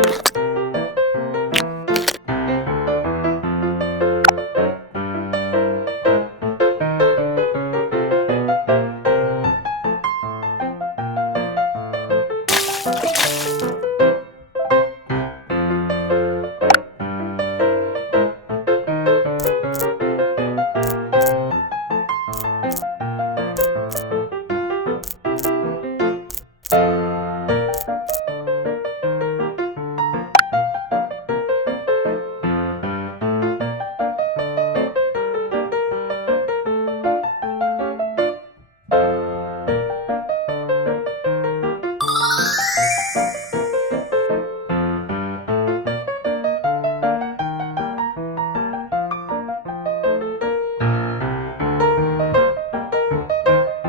GANH GANH